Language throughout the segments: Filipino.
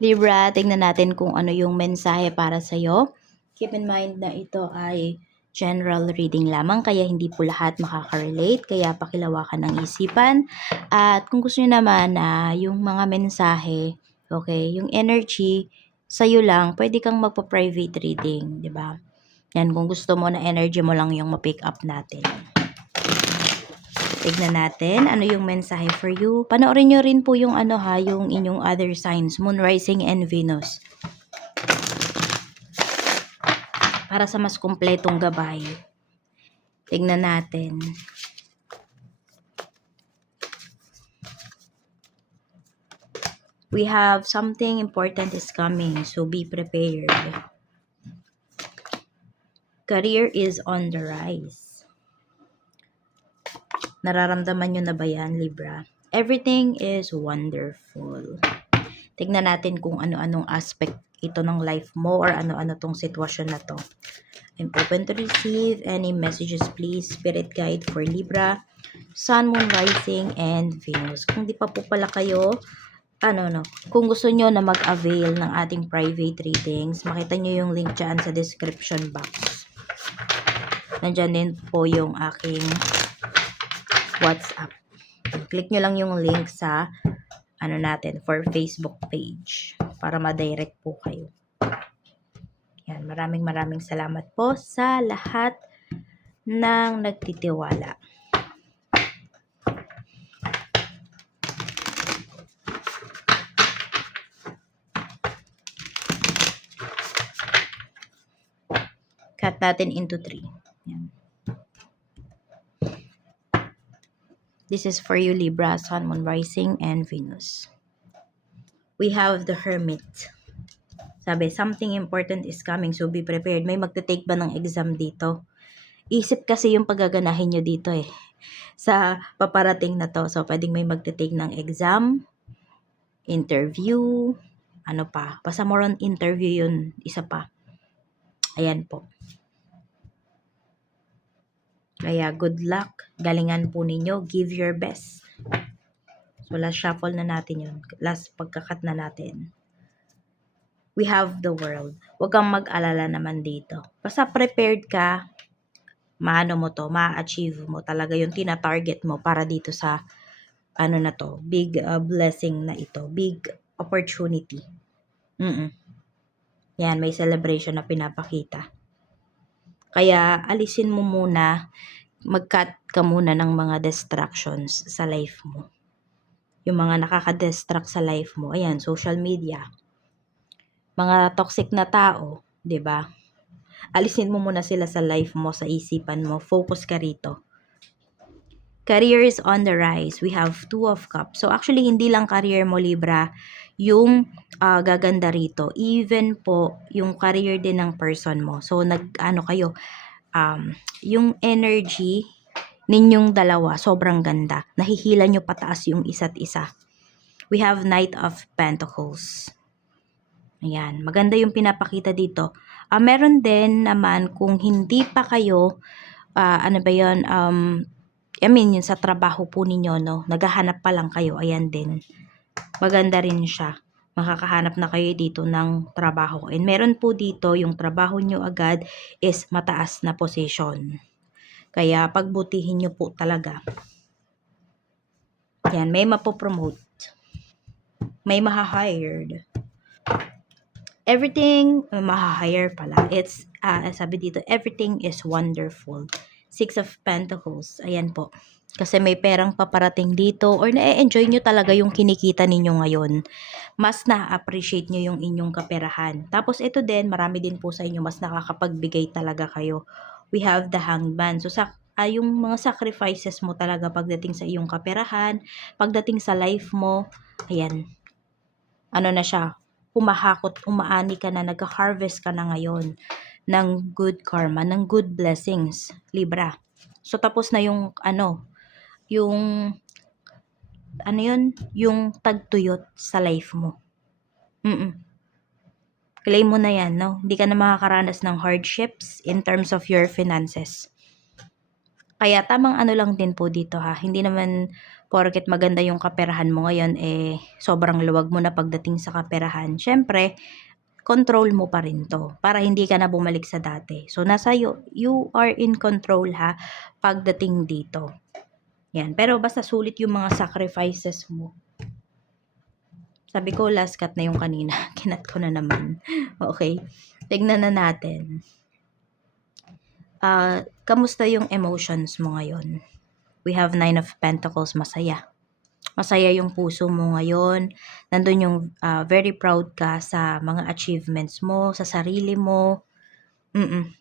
Libra, tingnan natin kung ano yung mensahe para sa'yo. Keep in mind na ito ay general reading lamang, kaya hindi po lahat makaka-relate, kaya pakilawakan ng isipan. At kung gusto nyo naman na yung mga mensahe, okay, yung energy, sa'yo lang, pwede kang magpa-private reading, di ba? Yan, kung gusto mo na energy mo lang yung ma-pick up natin. Tignan natin ano yung mensahe for you. Panoorin nyo rin po yung yung inyong other signs, Moon, Rising, and Venus. Para sa mas kumpletong gabay. Tignan natin. We have something important is coming, so be prepared. Career is on the rise. Nararamdaman nyo na ba yan, Libra? Everything is wonderful. Tignan natin kung ano-anong aspect ito ng life mo or ano-ano tong sitwasyon na to. I'm open to receive any messages, please. Spirit guide for Libra, Sun, Moon, Rising, and Venus. Kung di pa po pala kayo, kung gusto nyo na mag-avail ng ating private readings, makita nyo yung link dyan sa description box. Nandyan din po yung aking WhatsApp. Click nyo lang yung link sa natin for Facebook page para ma-direct po kayo. Yan, maraming salamat po sa lahat ng nagtitiwala. Cut natin into 3. Yan. This is for you, Libra, Sun, Moon, Rising, and Venus. We have the Hermit. Sabi, something important is coming, so be prepared. May magte-take ba ng exam dito? Isip kasi yung paggaganahin nyo dito sa paparating na to. So, pwedeng may magte-take ng exam, interview, ano pa. Basta more on interview yun, isa pa. Ayan po. Kaya good luck. Galingan po ninyo. Give your best. So, last shuffle na natin yun. Last pagkakat na natin. We have the world. Huwag kang mag-alala naman dito. Basta prepared ka, maano mo to, ma-achieve mo talaga yung tina-target mo para dito sa na to, big blessing na ito, big opportunity. Yan, may celebration na pinapakita. Kaya alisin mo muna, mag-cut ka muna ng mga distractions sa life mo. Yung mga nakaka-distract sa life mo, ayan, social media, mga toxic na tao, 'di ba? Alisin mo muna sila sa life mo, sa isipan mo. Focus ka rito. Career is on the rise. We have 2 of Cups. So actually, hindi lang career mo, Libra, yung gaganda rito. Even po, yung career din ng person mo. So kayo, yung energy ninyong dalawa, sobrang ganda. Nahihila nyo pataas yung isa't isa. We have Knight of Pentacles. Ayan, maganda yung pinapakita dito. Meron din naman kung hindi pa kayo, yun sa trabaho po ninyo, no? Naghahanap pa lang kayo, ayan din. Maganda rin siya. Makakahanap na kayo dito ng trabaho. And meron po dito, yung trabaho nyo agad is mataas na position. Kaya pagbutihin nyo po talaga. Yan, may mapopromote. May maha-hired. Everything, maha-hire pala. It's, sabi dito, everything is wonderful. 6 of Pentacles. Ayan po. Kasi may perang paparating dito or na-enjoy nyo talaga yung kinikita ninyo ngayon. Mas na-appreciate nyo yung inyong kaperahan. Tapos ito din, marami din po sa inyo, mas nakakapagbigay talaga kayo. We have the Hanged Man. So, yung mga sacrifices mo talaga pagdating sa iyong kaperahan, pagdating sa life mo, ayan, na siya, humahakot, umaani ka na, nag-harvest ka na ngayon ng good karma, ng good blessings, Libra. So, tapos na yung, yung tagtuyot sa life mo. Claim mo na yan, no? Hindi ka na makakaranas ng hardships in terms of your finances. Kaya tamang lang din po dito ha. Hindi naman porket maganda yung kaperahan mo ngayon, sobrang luwag mo na pagdating sa kaperahan. Siyempre, control mo pa rin 'to, para hindi ka na bumalik sa dati. So, nasa you are in control ha, pagdating dito. Yan, pero basta sulit yung mga sacrifices mo. Sabi ko last cut na yung kanina, kinat ko na naman. Okay, tignan na natin. Kamusta yung emotions mo ngayon? We have 9 of Pentacles, masaya. Masaya yung puso mo ngayon. Nandun yung very proud ka sa mga achievements mo, sa sarili mo.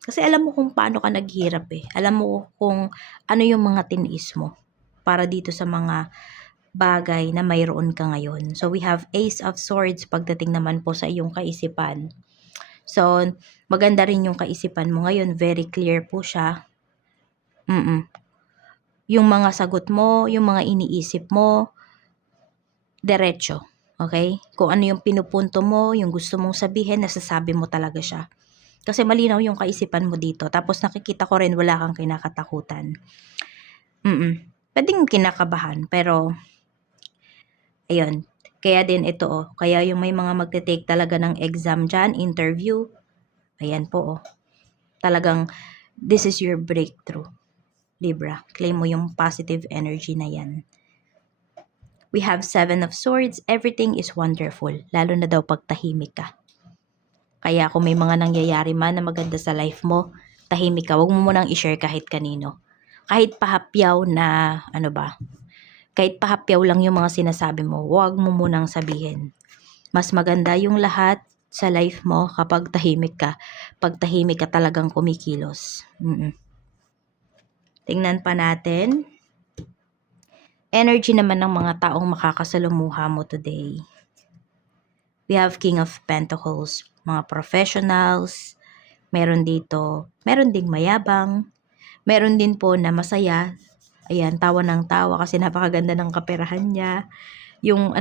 Kasi alam mo kung paano ka naghirap eh. Alam mo kung ano yung mga tiniis mo para dito sa mga bagay na mayroon ka ngayon. So we have Ace of Swords pagdating naman po sa iyong kaisipan. So maganda rin yung kaisipan mo ngayon, very clear po siya. Yung mga sagot mo, yung mga iniisip mo, diretso. Okay? Kung ano yung pinupunto mo, yung gusto mong sabihin, nasasabi mo talaga siya. Kasi malinaw yung kaisipan mo dito. Tapos nakikita ko rin wala kang kinakatakutan. Pwedeng kinakabahan, pero ayun. Kaya din ito Kaya yung may mga magte-take talaga ng exam dyan, interview, ayan po Talagang this is your breakthrough. Libra, claim mo yung positive energy na yan. We have 7 of Swords. Everything is wonderful. Lalo na daw pag tahimik ka. Kaya kung may mga nangyayari man na maganda sa life mo, tahimik ka. Huwag mo munang i-share kahit kanino. Kahit pahapyaw na, kahit pahapyaw lang yung mga sinasabi mo, huwag mo munang sabihin. Mas maganda yung lahat sa life mo kapag tahimik ka. Pag tahimik ka talagang kumikilos. Tingnan pa natin. Energy naman ng mga taong makakasalumuha mo today. We have King of Pentacles, mga professionals, meron ding mayabang, meron din po na masaya. Ayan, tawa ng tawa kasi napakaganda ng kaperahan niya. Yung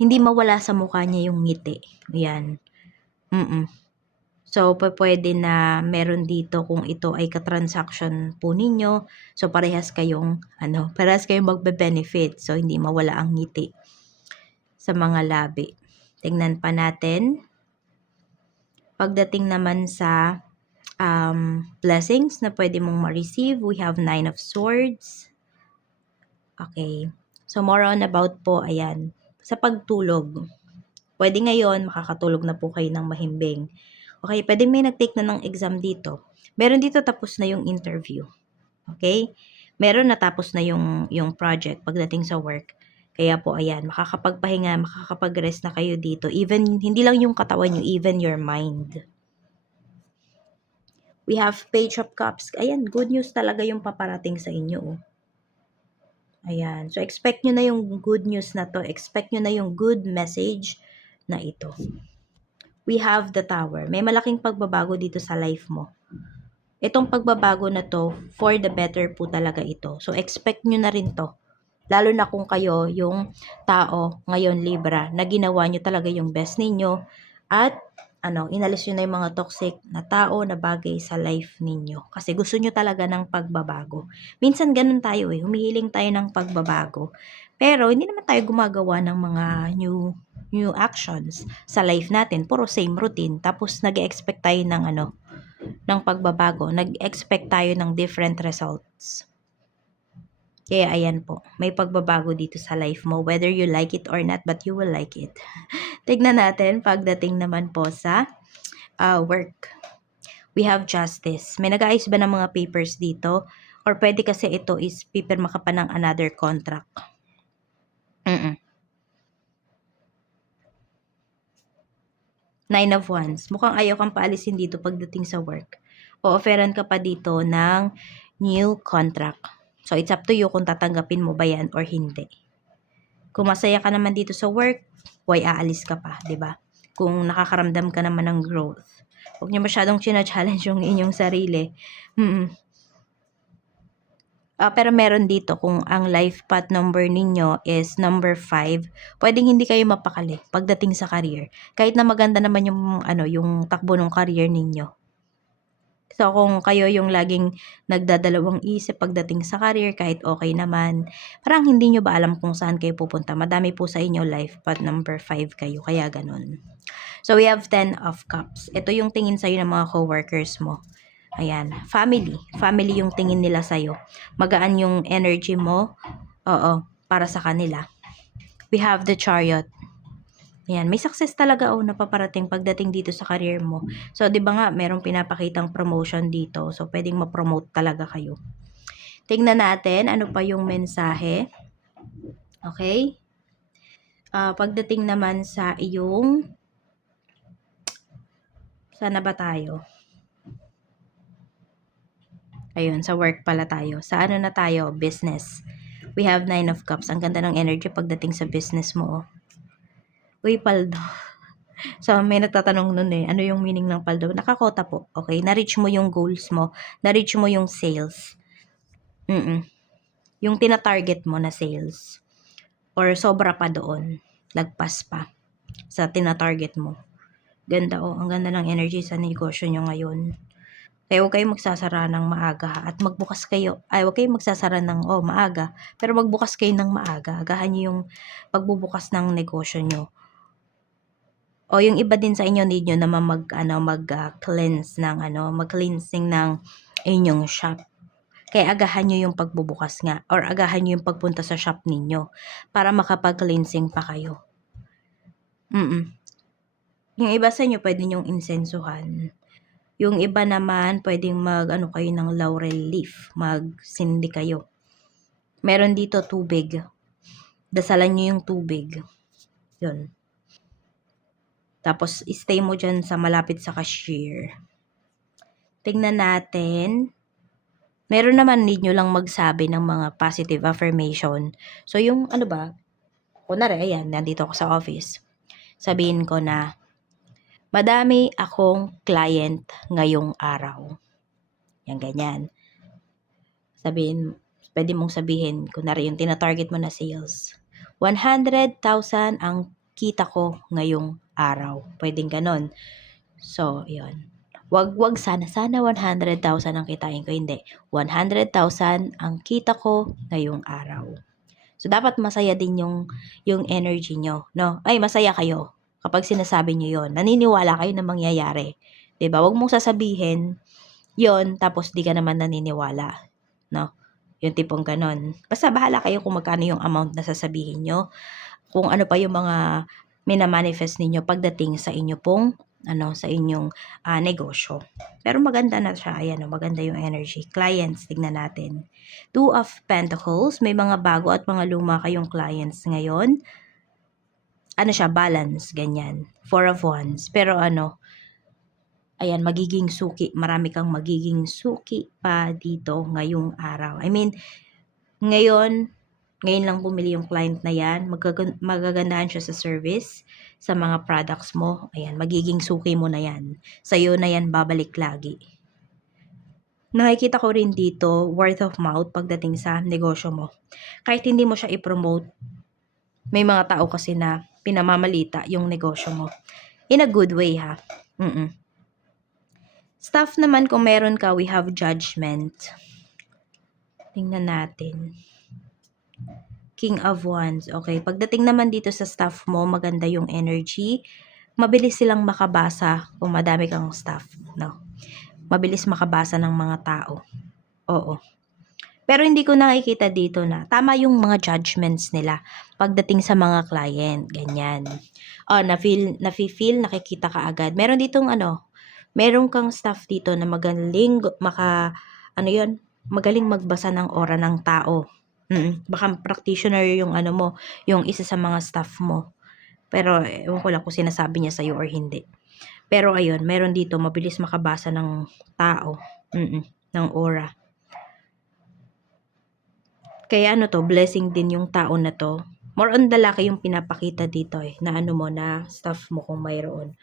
hindi mawala sa mukha niya yung ngiti. Ayan. So, pwede na meron dito kung ito ay katransaction po ninyo. So, parehas kayong magbe-benefit. So, hindi mawala ang ngiti sa mga labi. Tingnan pa natin. Pagdating naman sa blessings na pwede mong ma-receive, we have 9 of Swords. Okay. So, more on about po, ayan, sa pagtulog. Pwede ngayon, makakatulog na po kayo ng mahimbing. Okay, pwede may nag-take na ng exam dito. Meron dito tapos na yung interview. Okay? Meron natapos na yung project pagdating sa work. Kaya po, ayan, makakapagpahinga, makakapag-rest na kayo dito. Even, hindi lang yung katawan nyo, even your mind. We have Page of Cups. Ayan, good news talaga yung paparating sa inyo. Ayan. So, expect nyo na yung good news na to. Expect nyo na yung good message na ito. We have the Tower. May malaking pagbabago dito sa life mo. Itong pagbabago na to, for the better po talaga ito. So, expect nyo na rin to. Lalo na kung kayo, yung tao, ngayon Libra, na ginawa nyo talaga yung best ninyo at inalis nyo na yung mga toxic na tao na bagay sa life ninyo. Kasi gusto nyo talaga ng pagbabago. Minsan ganun tayo humihiling tayo ng pagbabago. Pero hindi naman tayo gumagawa ng mga new actions sa life natin. Puro same routine. Tapos nag-expect tayo ng pagbabago. Nag-expect tayo ng different results. Kaya ayan po, may pagbabago dito sa life mo, whether you like it or not, but you will like it. Tignan natin pagdating naman po sa work. We have Justice. May nag-aayos ba ng mga papers dito? Or pwede kasi ito is pipirma ka pa ng another contract. 9 of Wands. Mukhang ayaw kang paalisin dito pagdating sa work. O-offeran ka pa dito ng new contract. So, it's up to you kung tatanggapin mo ba yan or hindi. Kung masaya ka naman dito sa work, why aalis ka pa, 'di ba? Kung nakakaramdam ka naman ng growth. Huwag niyo masyadong china-challenge yung inyong sarili. Pero meron dito kung ang life path number ninyo is number 5, pwedeng hindi kayo mapakali pagdating sa career. Kahit na maganda naman yung takbo ng career ninyo. So, kung kayo yung laging nagdadalawang isip pagdating sa career, kahit okay naman, parang hindi nyo ba alam kung saan kayo pupunta. Madami po sa inyo life path number 5 kayo, kaya ganun. So, we have 10 of cups. Ito yung tingin sa'yo ng mga coworkers mo. Ayan, family. Family yung tingin nila sa'yo. Magaan yung energy mo, oo, para sa kanila. We have the chariot. Ayan, may success talaga na paparating pagdating dito sa career mo. So, 'di ba nga, merong pinapakitang promotion dito. So, pwedeng ma-promote talaga kayo. Tingnan natin ano pa yung mensahe. Okay? Pagdating naman sa iyong sana ba tayo? Ayun, sa work pala tayo. Sa ano na tayo? Business. We have 9 of cups. Ang ganda ng energy pagdating sa business mo. Uy, paldo. So, may nagtatanong nun ano yung meaning ng paldo? Nakakota po. Okay, na-reach mo yung goals mo. Na-reach mo yung sales. Yung tina-target mo na sales. Or sobra pa doon. Lagpas pa sa tina-target mo. Ganda ang ganda ng energy sa negosyo nyo ngayon. Kaya huwag kayong magsasara ng maaga at magbukas kayo. Huwag kayong magsasara ng maaga, pero magbukas kayo ng maaga. Agahan niyo yung pagbubukas ng negosyo nyo. O yung iba din sa inyo, need nyo naman mag-cleanse ng mag-cleansing ng inyong shop. Kaya agahan nyo yung pagbubukas nga or agahan nyo yung pagpunta sa shop ninyo para makapag-cleansing pa kayo. Yung iba sa inyo, pwede nyong insensuhan. Yung iba naman, pwedeng kayo ng laurel leaf. Magsindi kayo. Meron dito tubig. Dasalan nyo yung tubig. Yun. Tapos, stay mo dyan sa malapit sa cashier. Tingnan natin. Meron naman, need nyo lang magsabi ng mga positive affirmation. So, yung kunwari, ayan, nandito ako sa office. Sabihin ko na, madami akong client ngayong araw. Yan, ganyan. Pwede mong sabihin, kunwari yung tina-target mo na sales. 100,000 ang kita ko ngayong araw. Pwedeng ganon. So, yun. Wag sana 100,000 ang kitain ko. Hindi. 100,000 ang kita ko ngayong araw. So, dapat masaya din yung energy nyo. No? Ay, masaya kayo kapag sinasabi nyo yon. Naniniwala kayo na mangyayari. 'Di ba? Wag mong sasabihin yon tapos di ka naman naniniwala. No? Yung tipong ganon. Basta bahala kayo kung magkano yung amount na sasabihin nyo. Kung ano pa yung mga minamanifest ninyo pagdating sa inyo pong sa inyong negosyo. Pero maganda na siya. Ayan, maganda yung energy. Clients, tignan natin. 2 of Pentacles. May mga bago at mga luma kayong clients ngayon. Siya, balance, ganyan. 4 of Wands. Pero ayan, magiging suki. Marami kang magiging suki pa dito ngayong araw. I mean, ngayon lang bumili yung client na yan. Magagandahan siya sa service, sa mga products mo. Ayan, magiging suki mo na yan. Sa'yo na yan babalik lagi. Nakikita ko rin dito, word of mouth pagdating sa negosyo mo. Kahit hindi mo siya i-promote, may mga tao kasi na pinamamalita yung negosyo mo. In a good way, ha? Staff naman, kung meron ka, we have judgment. Tingnan natin. King of Wands. Okay, pagdating naman dito sa staff mo, maganda yung energy. Mabilis silang makabasa kung madami kang staff, no? Mabilis makabasa ng mga tao. Oo. Pero hindi ko nakikita dito na tama yung mga judgments nila pagdating sa mga client, ganyan. Nafe-feel, nakikita ka agad. Meron ditong meron kang staff dito na magaling magaling magbasa ng aura ng tao. Baka practitioner yung mo, yung isa sa mga staff mo. Pero ewan ko lang kung sinasabi niya sa'yo or hindi. Pero ayun, meron dito mabilis makabasa ng tao, ng aura. Kaya blessing din yung tao na to. More on lalaki yung pinapakita dito na na staff mo kung mayroon.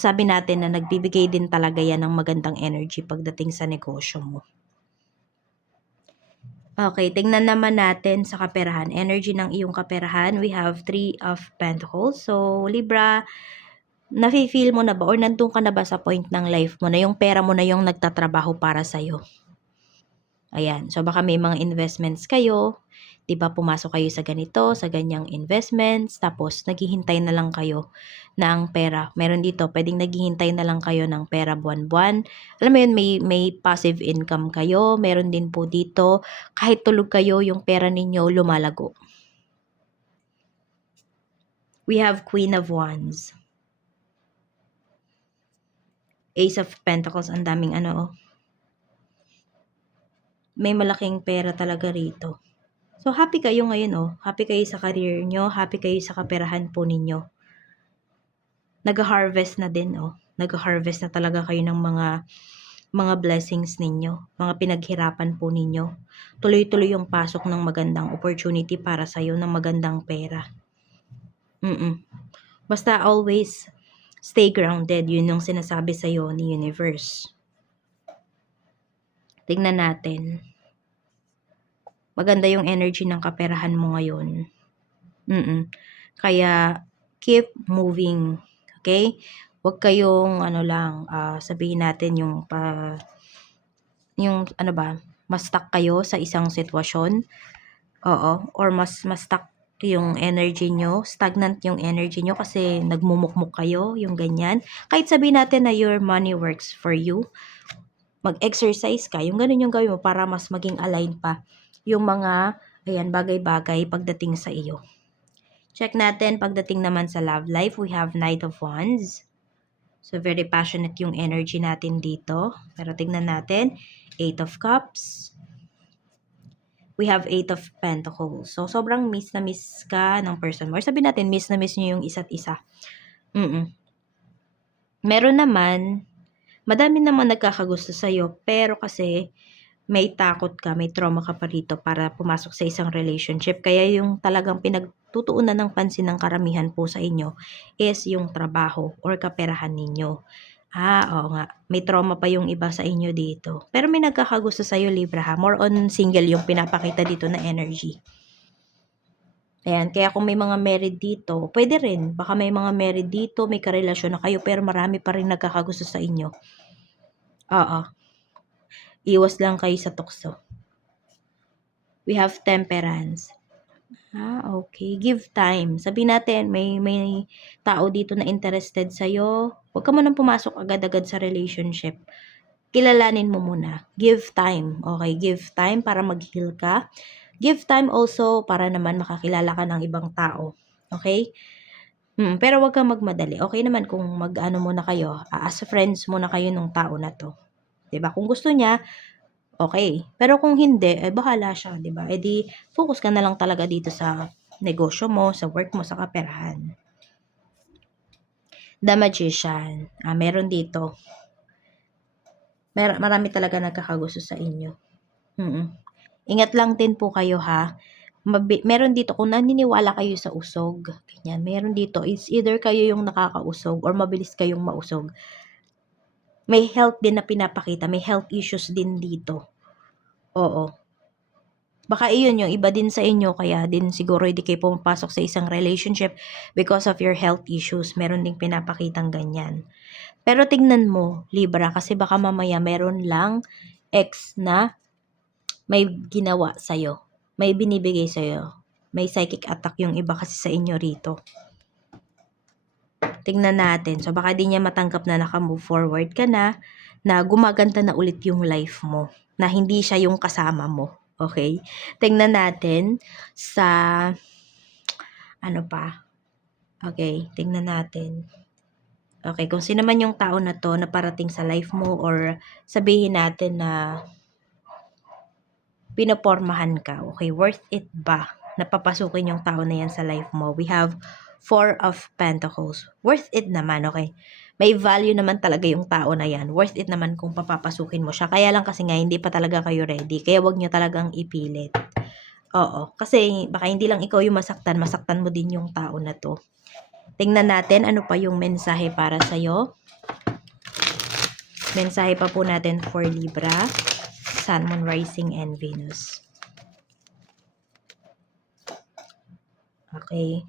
Sabi natin na nagbibigay din talaga yan ng magandang energy pagdating sa negosyo mo. Okay, tingnan naman natin sa kaperahan. Energy ng iyong kaperahan, we have 3 of Pentacles. So, Libra, Nafi-feel mo na ba or nandun ka na ba sa point ng life mo na yung pera mo na yung nagtatrabaho para sa'yo? Ayan. So, baka may mga investments kayo, 'di ba, pumasok kayo sa ganito, sa ganyang investments, tapos naghihintay na lang kayo ng pera. Meron dito, puwedeng naghihintay na lang kayo ng pera buwan-buwan. Alam mo 'yun, may passive income kayo. Meron din po dito, kahit tulog kayo, yung pera ninyo lumalago. We have Queen of Wands. Ace of Pentacles, ang daming ano, oh. May malaking pera talaga rito. So, happy kayo ngayon, oh. Happy kayo sa career nyo, happy kayo sa kaperahan po ninyo. Nag-harvest na din, oh. Nag-harvest na talaga kayo ng mga blessings ninyo, mga pinaghirapan po ninyo. Tuloy-tuloy yung pasok ng magandang opportunity para sa'yo, ng magandang pera. Basta always stay grounded. Yun yung sinasabi sa'yo ni Universe. Tingnan natin. Maganda yung energy ng kaperahan mo ngayon. Kaya, keep moving. Okay? Huwag kayong, sabihin natin yung ano ba, mas stuck kayo sa isang sitwasyon. Oo. Or mas stuck yung energy nyo, stagnant yung energy nyo kasi nagmumukmuk kayo, yung ganyan. Kahit sabihin natin na your money works for you, mag-exercise ka, yung ganun yung gawin mo para mas maging align pa yung mga, bagay-bagay pagdating sa iyo. Check natin pagdating naman sa love life, we have Knight of Wands. So, very passionate yung energy natin dito. Pero tignan natin, Eight of Cups. We have Eight of Pentacles. So, sobrang miss na miss ka ng person mo. Or sabihin natin, miss na miss nyo yung isa't isa. Meron naman, madami naman nagkakagusto sa'yo, pero kasi may takot ka, may trauma ka pa rito para pumasok sa isang relationship. Kaya yung talagang pinagtutuunan ng pansin ng karamihan po sa inyo is yung trabaho or kaperahan ninyo. Oo nga. May trauma pa yung iba sa inyo dito. Pero may nagkakagusto sa'yo, Libra, ha? More on single yung pinapakita dito na energy. Ayan, kaya kung may mga married dito, pwede rin. Baka may mga married dito, may karelasyon na kayo, pero marami pa rin nagkakagusto sa inyo. Oo. Iwas lang kayo sa tukso. We have Temperance. Okay. Give time. Sabihin natin, may tao dito na interested sa'yo. Huwag ka munang pumasok agad-agad sa relationship. Kilalanin mo muna. Give time. Okay, give time para mag-heal ka. Give time also para naman makakilala ka ng ibang tao. Okay? Pero huwag kang magmadali. Okay naman kung mag-ano muna kayo, as friends muna kayo nung tao na to. 'Di ba? Kung gusto niya, okay. Pero kung hindi, bahala siya, 'di ba? Di focus ka na lang talaga dito sa negosyo mo, sa work mo, sa kaperahan. The Magician. Meron dito. Marami talaga nagkakagusto sa inyo. Ingat lang din po kayo, ha. Meron dito, kung naniniwala kayo sa usog, ganyan, meron dito, it's either kayo yung nakakausog or mabilis kayong mausog. May health din na pinapakita, may health issues din dito. Oo. Baka iyon yung iba din sa inyo, kaya din siguro hindi kayo pumapasok sa isang relationship because of your health issues. Meron ding pinapakitang ganyan. Pero tignan mo, Libra, kasi baka mamaya meron lang ex na may ginawa sa'yo. May binibigay sa'yo. May psychic attack yung iba kasi sa inyo rito. Tingnan natin. So, baka di niya matanggap na naka-move forward ka na gumaganda na ulit yung life mo. Na hindi siya yung kasama mo. Okay? Tingnan natin sa ano pa. Okay, tingnan natin. Okay, kung sino man yung tao na to na parating sa life mo or sabihin natin na pinopormahan ka. Okay, worth it ba na papasukin yung tao na yan sa life mo? We have Four of Pentacles. Worth it naman, okay? May value naman talaga yung tao na yan. Worth it naman kung papapasukin mo siya. Kaya lang kasi nga, hindi pa talaga kayo ready. Kaya wag nyo talagang ipilit. Oo. Kasi baka hindi lang ikaw yung masaktan mo din yung tao na to. Tingnan natin ano pa yung mensahe para sa'yo. Mensahe pa po natin for Libra. Sun, Moon, Rising, and Venus. Okay.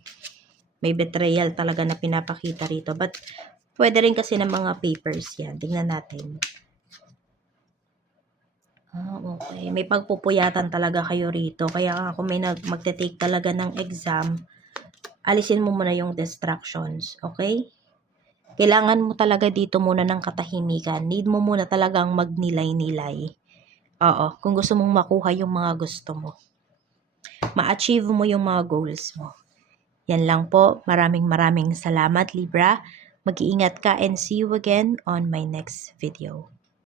May betrayal talaga na pinapakita rito. But, pwede rin kasi ng mga papers yan. Tingnan natin. Okay. May pagpupuyatan talaga kayo rito. Kaya kung may magte-take talaga ng exam, alisin mo muna yung distractions. Okay? Kailangan mo talaga dito muna ng katahimikan. Need mo muna talagang magnilay-nilay. Oo. Kung gusto mong makuha yung mga gusto mo. Ma-achieve mo yung mga goals mo. Yan lang po. Maraming salamat, Libra. Mag-iingat ka and see you again on my next video.